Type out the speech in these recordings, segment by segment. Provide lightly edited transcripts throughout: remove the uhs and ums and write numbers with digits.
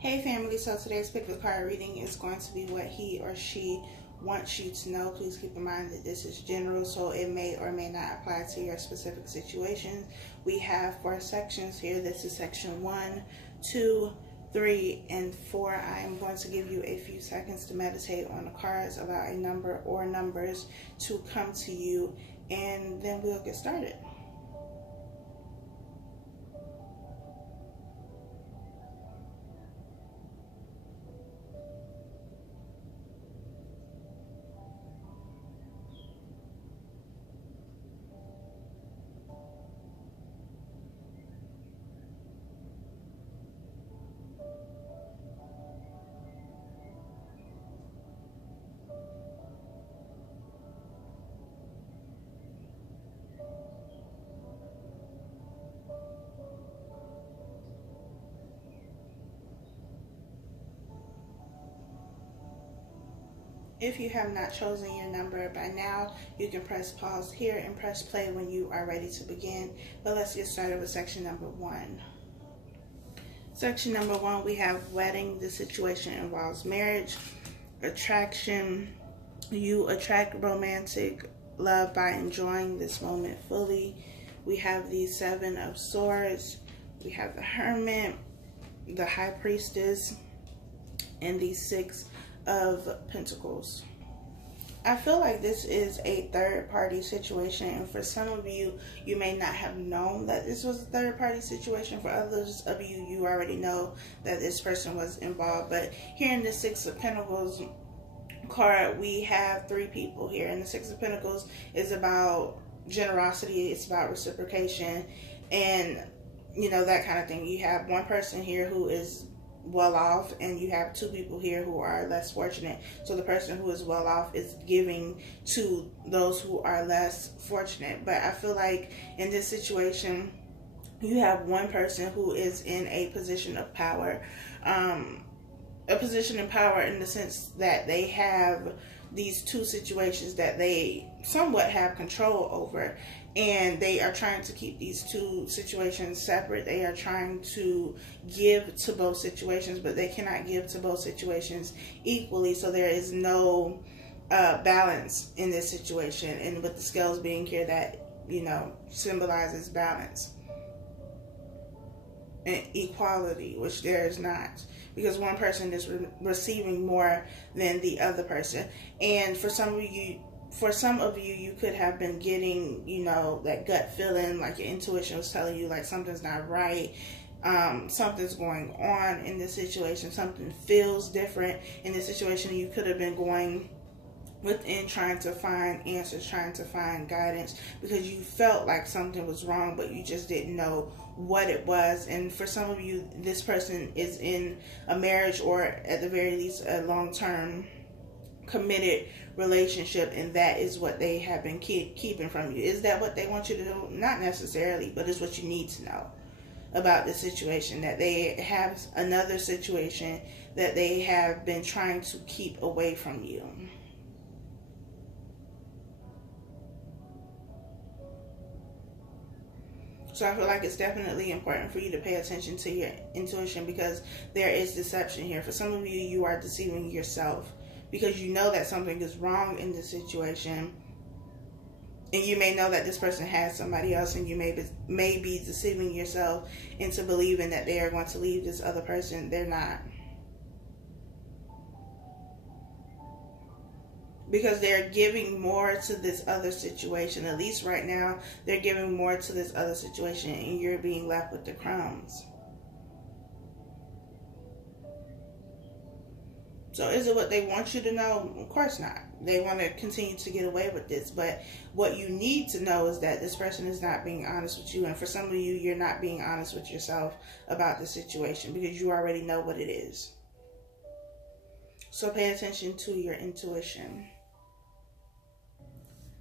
Hey family, so today's pick of the card reading is going to be what he or she wants you to know. Please keep in mind that this is general, so it may or may not apply to your specific situation. We have 4 sections here. This is section 1, 2, 3, and 4. I am going to give you a few seconds to meditate on the cards, allow a number or numbers to come to you, and then we'll get started. If you have not chosen your number by now, you can press pause here and press play when you are ready to begin. But let's get started with section number 1. Section number 1, we have wedding. This situation involves marriage, attraction. You attract romantic love by enjoying this moment fully. We have the 7 of Swords. We have the Hermit, the High Priestess, and the 6 of Pentacles. I feel like this is a third-party situation, and for some of you, you may not have known that this was a third-party situation. For others of you, you already know that this person was involved. But here in the 6 of Pentacles card, we have 3 people here, and the 6 of Pentacles is about generosity, it's about reciprocation, and you know, that kind of thing. You have one person here who is well off, and you have 2 people here who are less fortunate. So the person who is well off is giving to those who are less fortunate. But I feel like in this situation, you have one person who is in a position of power, a position of power in the sense that they have these 2 situations that they somewhat have control over, and they are trying to keep these 2 situations separate. They are trying to give to both situations, but they cannot give to both situations equally, so there is no balance in this situation. And with the scales being here, that, you know, symbolizes balance and equality, which there is not, because one person is receiving more than the other person. And for some of you, you could have been getting, you know, that gut feeling, like your intuition was telling you like something's not right, something's going on in this situation, something feels different in this situation. You could have been going within, trying to find answers, trying to find guidance, because you felt like something was wrong, but you just didn't know what it was. And for some of you, this person is in a marriage, or at the very least a long-term committed relationship, and that is what they have been keeping from you. Is that what they want you to do? Not necessarily, but it's what you need to know about the situation, that they have another situation that they have been trying to keep away from you. So I feel like it's definitely important for you to pay attention to your intuition, because there is deception here. For some of you, you are deceiving yourself because you know that something is wrong in this situation, and you may know that this person has somebody else, and you may be deceiving yourself into believing that they are going to leave this other person. They're not. Because they're giving more to this other situation. At least right now, they're giving more to this other situation, and you're being left with the crumbs. So is it what they want you to know? Of course not. They want to continue to get away with this. But what you need to know is that this person is not being honest with you. And for some of you, you're not being honest with yourself about the situation, because you already know what it is. So pay attention to your intuition.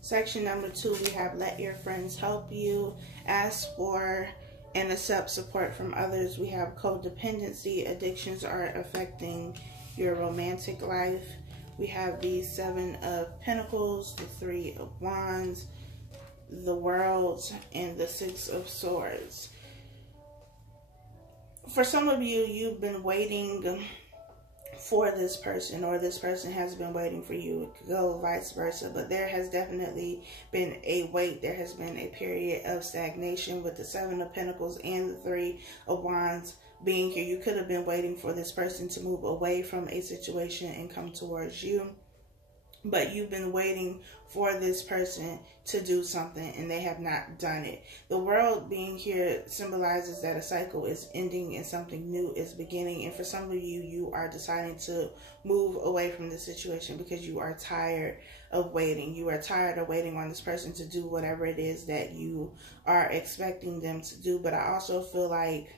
Section number 2, we have let your friends help you. Ask for and accept support from others. We have codependency. Addictions are affecting your romantic life. We have the 7 of Pentacles, the 3 of Wands, the World, and the 6 of Swords. For some of you, you've been waiting for this person, or this person has been waiting for you. It could go vice versa, but there has definitely been a wait. There has been a period of stagnation with the Seven of Pentacles and the Three of Wands being here. You could have been waiting for this person to move away from a situation and come towards you, but you've been waiting for this person to do something and they have not done it. The world being here symbolizes that a cycle is ending and something new is beginning. And for some of you, you are deciding to move away from the situation because you are tired of waiting. You are tired of waiting on this person to do whatever it is that you are expecting them to do. But I also feel like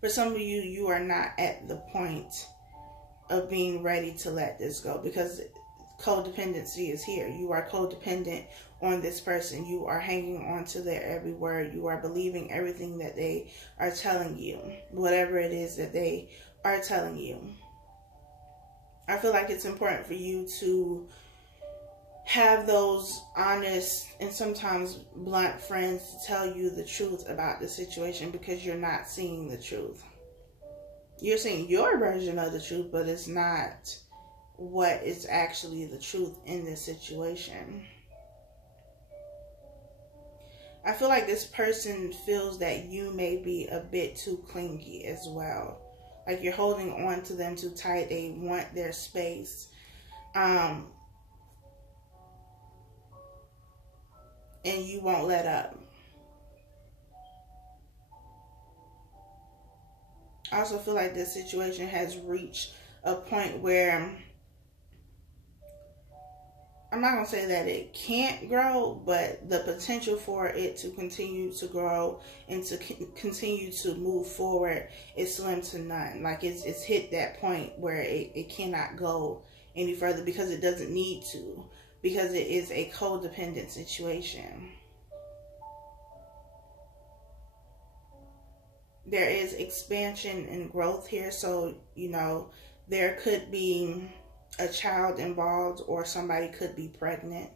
for some of you, you are not at the point of being ready to let this go, because codependency is here. You are codependent on this person. You are hanging on to their every word. You are believing everything that they are telling you, whatever it is that they are telling you. I feel like it's important for you to have those honest and sometimes blunt friends to tell you the truth about the situation, because you're not seeing the truth. You're seeing your version of the truth, but it's not what is actually the truth in this situation. I feel like this person feels that you may be a bit too clingy as well. Like you're holding on to them too tight. They want their space. And you won't let up. I also feel like this situation has reached a point where, I'm not going to say that it can't grow, but the potential for it to continue to grow and to continue to move forward is slim to none. Like it's hit that point where it cannot go any further because it doesn't need to, because it is a codependent situation. There is expansion and growth here. So, you know, there could be a child involved, or somebody could be pregnant.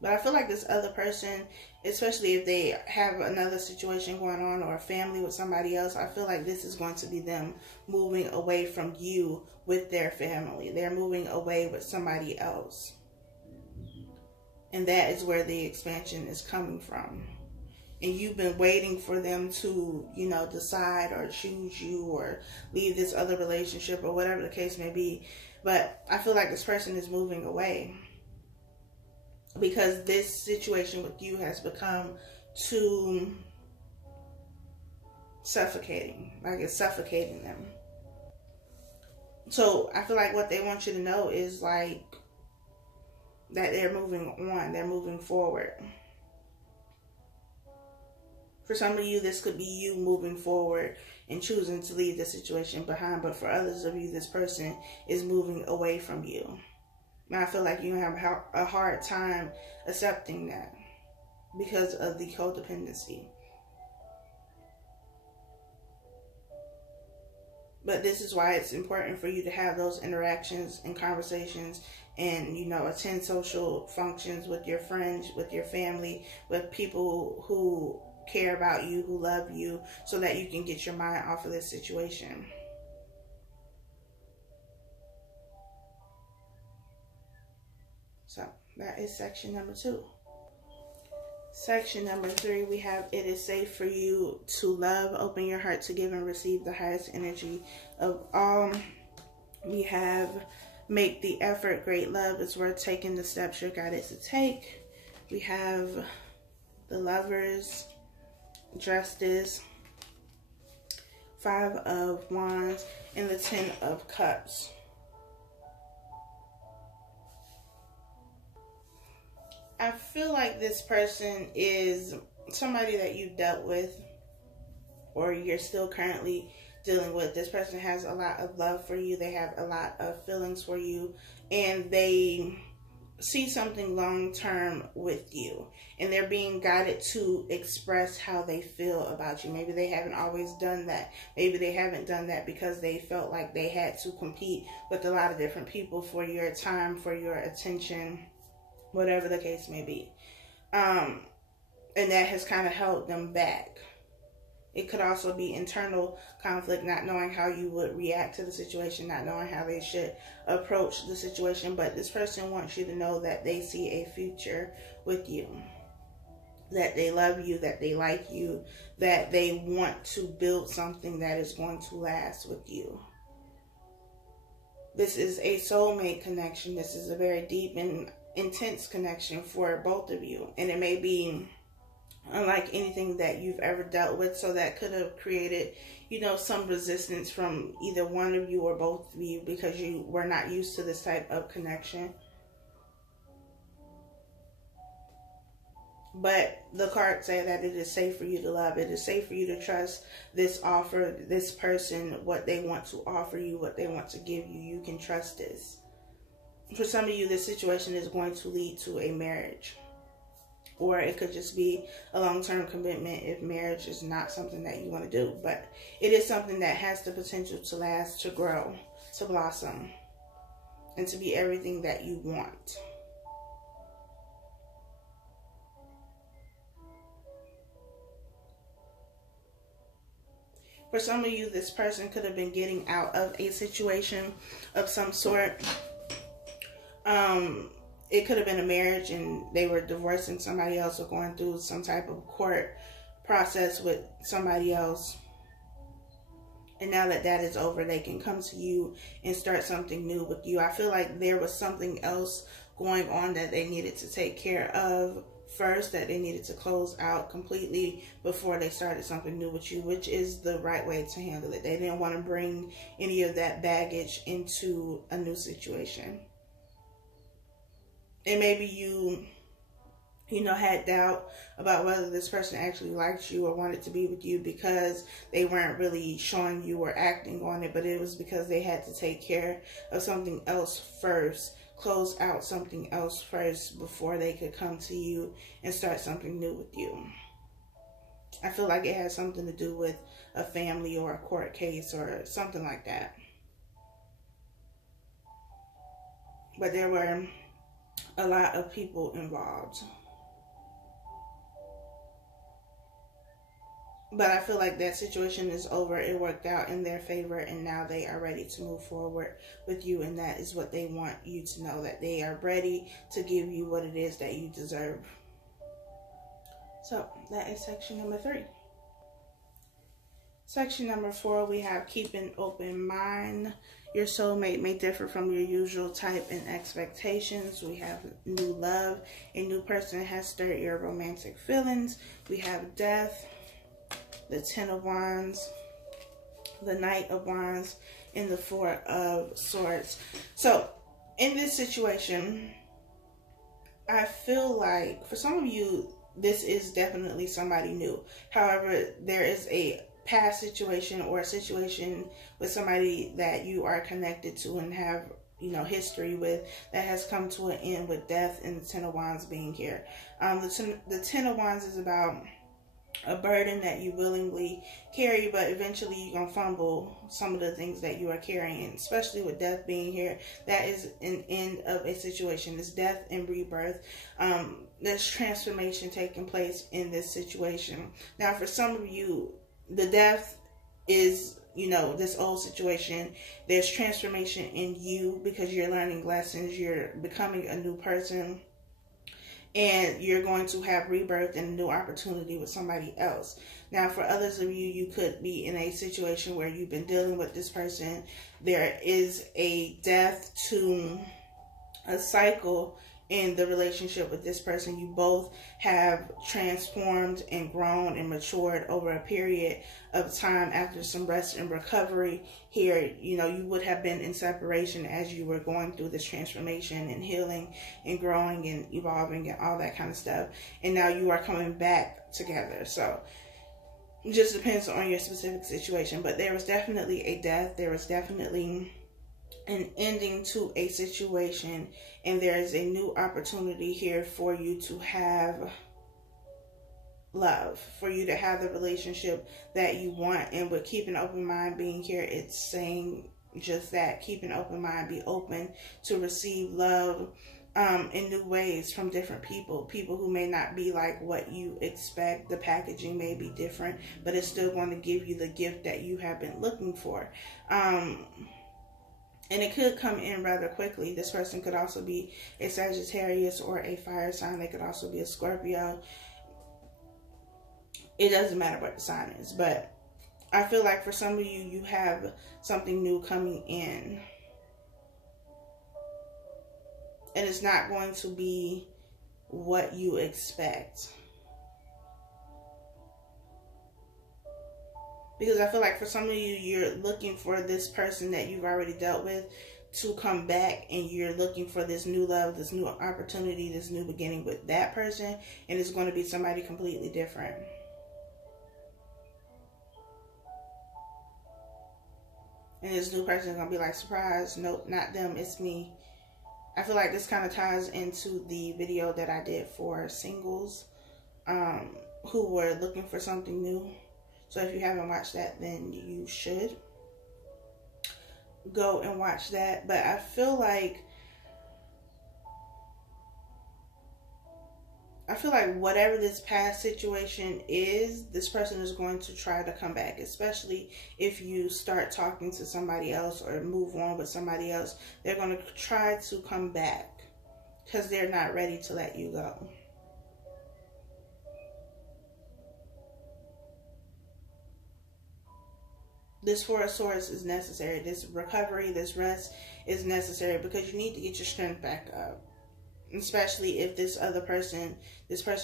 But I feel like this other person, especially if they have another situation going on or a family with somebody else, I feel like this is going to be them moving away from you with their family. They're moving away with somebody else. And that is where the expansion is coming from. And you've been waiting for them to, you know, decide or choose you or leave this other relationship or whatever the case may be. But I feel like this person is moving away because this situation with you has become too suffocating. Like it's suffocating them. So I feel like what they want you to know is like that they're moving on, they're moving forward. For some of you, this could be you moving forward and choosing to leave the situation behind. But for others of you, this person is moving away from you. And I feel like you have a hard time accepting that because of the codependency. But this is why it's important for you to have those interactions and conversations and, you know, attend social functions with your friends, with your family, with people who care about you, who love you, so that you can get your mind off of this situation. So that is section number 2. Section number 3, we have it is safe for you to love. Open your heart to give and receive the highest energy of all. We have make the effort. Great love is worth taking the steps you're guided to take. We have the Lovers, Justice, 5 of Wands, and the 10 of Cups. I feel like this person is somebody that you've dealt with or you're still currently dealing with. This person has a lot of love for you. They have a lot of feelings for you, and they see something long-term with you, and they're being guided to express how they feel about you. Maybe they haven't always done that. Maybe they haven't done that because they felt like they had to compete with a lot of different people for your time, for your attention, whatever the case may be. and that has kind of held them back. It could also be internal conflict, not knowing how you would react to the situation, not knowing how they should approach the situation. But this person wants you to know that they see a future with you, that they love you, that they like you, that they want to build something that is going to last with you. This is a soulmate connection. This is a very deep and intense connection for both of you. And it may be unlike anything that you've ever dealt with. So that could have created, some resistance from either one of you or both of you, because you were not used to this type of connection. But the cards say that it is safe for you to love. It is safe for you to trust this offer, this person, what they want to offer you, what they want to give you. You can trust this. For some of you, this situation is going to lead to a marriage. Or it could just be a long-term commitment if marriage is not something that you want to do. But it is something that has the potential to last, to grow, to blossom, and to be everything that you want. For some of you, this person could have been getting out of a situation of some sort. It could have been a marriage and they were divorcing somebody else or going through some type of court process with somebody else. And now that that is over, they can come to you and start something new with you. I feel like there was something else going on that they needed to take care of first, that they needed to close out completely before they started something new with you, which is the right way to handle it. They didn't want to bring any of that baggage into a new situation. And maybe you had doubt about whether this person actually liked you or wanted to be with you because they weren't really showing you or acting on it, but it was because they had to take care of something else first, close out something else first before they could come to you and start something new with you. I feel like it has something to do with a family or a court case or something like that. But there were a lot of people involved. But I feel like that situation is over. It worked out in their favor, and now they are ready to move forward with you, and that is what they want you to know, that they are ready to give you what it is that you deserve. So that is section number 3. Section number 4, we have keep an open mind. Your soulmate may differ from your usual type and expectations. We have new love. A new person has stirred your romantic feelings. We have death, the 10 of Wands, the Knight of Wands, and the 4 of Swords. So, in this situation, I feel like for some of you, this is definitely somebody new. However, there is a past situation or a situation with somebody that you are connected to and have, history with, that has come to an end with death and the 10 of Wands being here. The 10 of Wands is about a burden that you willingly carry, but eventually you're going to fumble some of the things that you are carrying, especially with death being here. That is an end of a situation. It's death and rebirth. There's transformation taking place in this situation. Now, for some of you, the death is, this old situation. There's transformation in you because you're learning lessons. You're becoming a new person. And you're going to have rebirth and a new opportunity with somebody else. Now, for others of you, you could be in a situation where you've been dealing with this person. There is a death to a cycle in the relationship with this person. You both have transformed and grown and matured over a period of time after some rest and recovery. Here, you would have been in separation as you were going through this transformation and healing and growing and evolving and all that kind of stuff. And now you are coming back together. So it just depends on your specific situation. But there was definitely a death. There was definitely an ending to a situation, and there is a new opportunity here for you to have love, for you to have the relationship that you want. And with keep an open mind being here, it's saying just that. Keep an open mind, be open to receive love, in new ways from different people who may not be like what you expect. The packaging may be different, but it's still going to give you the gift that you have been looking for. And it could come in rather quickly. This person could also be a Sagittarius or a fire sign. They could also be a Scorpio. It doesn't matter what the sign is, but I feel like for some of you, you have something new coming in. And it's not going to be what you expect. Because I feel like for some of you, you're looking for this person that you've already dealt with to come back, and you're looking for this new love, this new opportunity, this new beginning with that person, and it's going to be somebody completely different. And this new person is going to be like, surprise, nope, not them, it's me. I feel like this kind of ties into the video that I did for singles who were looking for something new. So if you haven't watched that, then you should go and watch that. But I feel like whatever this past situation is, this person is going to try to come back, especially if you start talking to somebody else or move on with somebody else. They're going to try to come back because they're not ready to let you go. This Four of Swords is necessary. This recovery, this rest is necessary because you need to get your strength back up. Especially if this person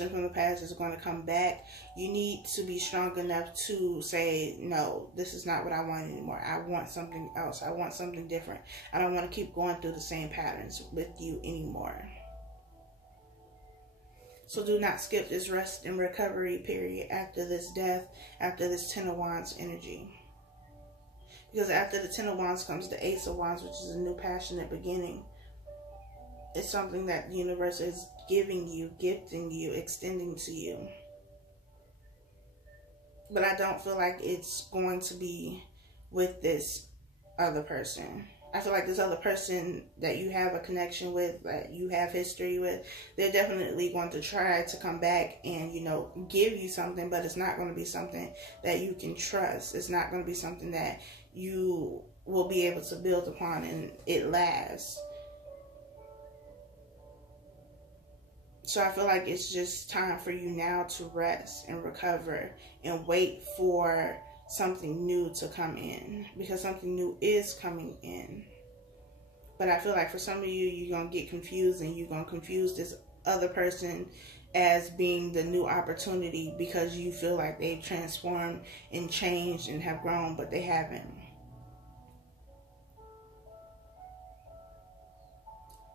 from the past is going to come back, you need to be strong enough to say, no, this is not what I want anymore. I want something else. I want something different. I don't want to keep going through the same patterns with you anymore. So do not skip this rest and recovery period after this death, after this Ten of Wands energy. Because after the Ten of Wands comes the Ace of Wands, which is a new passionate beginning. It's something that the universe is giving you, gifting you, extending to you. But I don't feel like it's going to be with this other person. I feel like this other person that you have a connection with, that you have history with, they're definitely going to try to come back and, you know, give you something, but it's not going to be something that you can trust. It's not going to be something that you will be able to build upon and it lasts. So I feel like it's just time for you now to rest and recover and wait for something new to come in, because something new is coming in. But I feel like for some of you, you're going to get confused and you're going to confuse this other person as being the new opportunity because you feel like they've transformed and changed and have grown, but they haven't.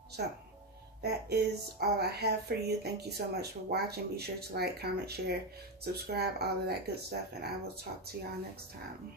So that is all I have for you. Thank you so much for watching. Be sure to like, comment, share, subscribe, all of that good stuff. And I will talk to y'all next time.